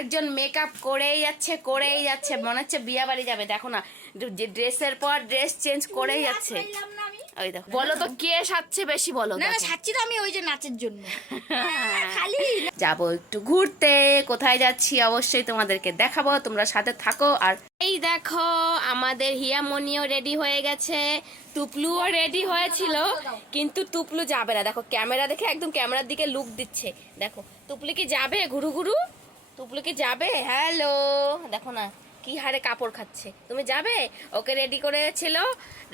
একজন মেকআপ করেই যাচ্ছে মনে হচ্ছে বিয়ে বাড়ি যাবে। দেখো না, যে ড্রেসের পর ড্রেস চেঞ্জ করেই যাচ্ছে। ওই দেখো, বলো তো কে সাজছে বেশি, বলো। না সাজছি তো আমি ওই যে নাচের জন্য। খালি যাবো একটু ঘুরতে, কোথায় যাচ্ছি অবশ্যই তোমাদেরকে দেখাবো, তোমরা সাথে থাকো। আর এই দেখো আমাদের হিয়ামনিও রেডি হয়ে গেছে, টুপলুও রেডি হয়েছিল, কিন্তু টুপলু যাবে না। দেখো ক্যামেরা দেখে একদম ক্যামেরার দিকে লুক দিচ্ছে। দেখো টুপলু কি যাবে ঘুরু ঘুরু? টুপলু কি যাবে? হ্যালো, দেখো না কি হারে কাপড় খাচ্ছে। তুমি যাবে? ওকে রেডি করেছিল,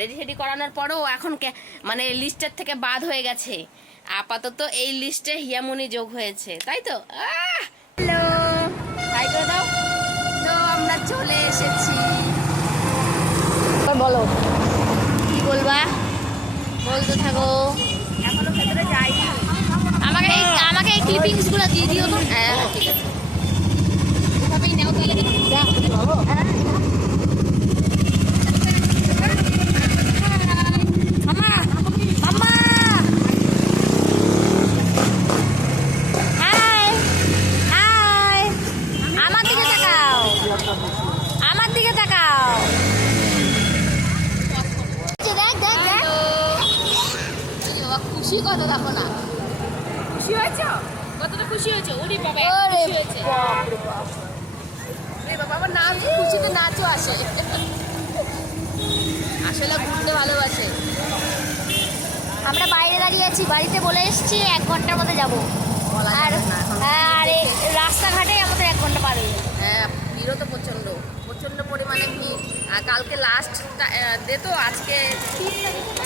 রেডি করানোর পরও এখন মানে লিস্টের থেকে বাদ হয়ে গেছে। আপাতত এই লিস্টে হিয়ামনি যোগ হয়েছে, তাই তো? হ্যালো, হাই করে দাও। তো আমরা চলে এসেছি। বলো কি বলবা, বলতে থাকো। এখনো ভেতরে যাইনি। আমাকে এই ক্লিপিংস গুলো দিয়ে দিও তো। হ্যাঁ ঠিক আছে, এভাবেই নাও তাহলে। খুশি কত দেখো না, খুশি হয়েছে? কতটা খুশি হয়েছে? ওরে বাবা খুশি হয়েছে। বাবা আমার নাচ, খুশিতে নাচও আসে। আসলে ঘুরতে ভালোবাসে। আমরা বাইরে দাঁড়িয়ে আছি, বাড়িতে বলে এসেছি 1 ঘন্টার মধ্যে যাবো। আর রাস্তাঘাটে আমাদের 1 ঘন্টা পার হয়ে যাবে। হ্যাঁ, ভিড়ও তো প্রচণ্ড পরিমাণে ভিড়। আর কালকে লাস্ট ডে তো, আজকে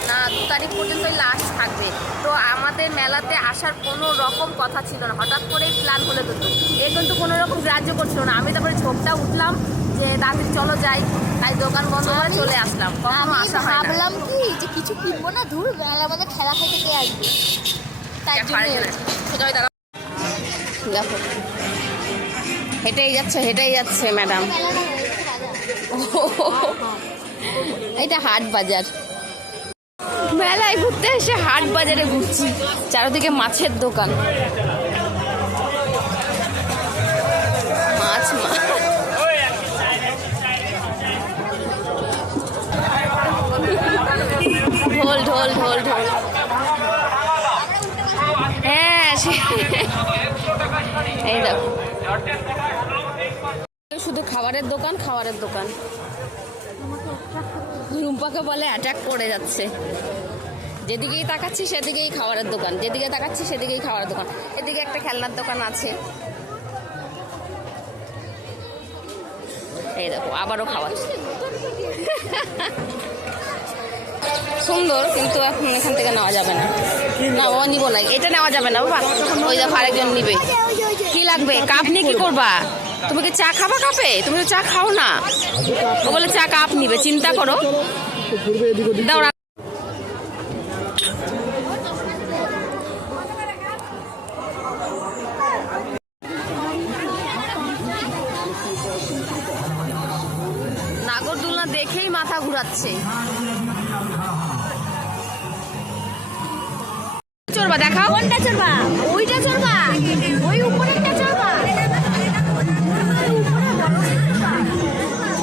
না 2 তারিখ পর্যন্তই লাস্ট থাকবে। তো আমাদের মেলাতে আসার কোনো রকম কথা ছিল না, হঠাৎ করেই প্ল্যান হলে দুটো। এ কিন্তু কোনো রকম গ্রাহ্য করছিল না। আমি তারপরে ঝোপটা উঠলাম যে দাদি চলো যাই, তাই দোকান বন্ধ করে চলে আসলাম। আমি ভাবলাম কি যে কিছু কিনবো না, ধুর মেলার মধ্যে খেলা থেকে কে আসবে, তাই জন্য। দেখো হেঁটেই যাচ্ছে ম্যাডাম। এটা হাট বাজার, মেলায় ঘুরতে এসে হাট বাজারে ঘুরছি। চারদিকে মাছের দোকান, মাছ ঢোল ঢোল ঢোল ঢোল। হ্যাঁ এই দেখো শুধু খাবারের দোকান। রুম্পাকে বলে অ্যাটাক করে যাচ্ছে। যেদিকেই তাকাচ্ছি সেদিকেই খাবারের দোকান, যেদিকে তাকাচ্ছি সেদিকেই খাবারের দোকান। এদিকে একটা খেলনার দোকান আছে, এই দেখো আবারও খাবার। সুন্দর, কিন্তু এখন এখান থেকে নেওয়া যাবে না। না ও নিব না, এটা নেওয়া যাবে না বাবা। ওই দেখো আরেকজন নিবে। কি লাগবে? কাপ নিয়ে কি করবা? তুমি কি চা খাবা কাপে? তুমি তো চা খাও না। ও বলে চা কাপ নিবে, চিন্তা করো। দাও নাগরদোলনা দেখেই মাথা ঘুরাচ্ছে। চড়বা দেখাও, কোনটা চড়বা? ওইটা চড়বা, ওই উপরেরটা চড়বা।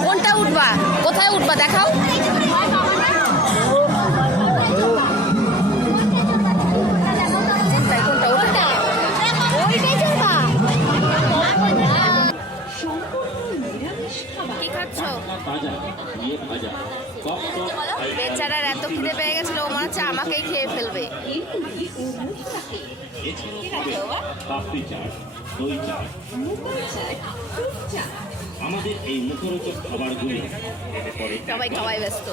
কোনটা উঠবা? কোথায় উঠবা দেখাও। কি খাচ্ছ? বেচারার এত খিদে পেয়ে গেছিল, ও মনে হচ্ছে আমাকেই খেয়ে ফেলবে। আমাদের এই মুখরোচক খাবারগুলি সবাই ব্যস্ত।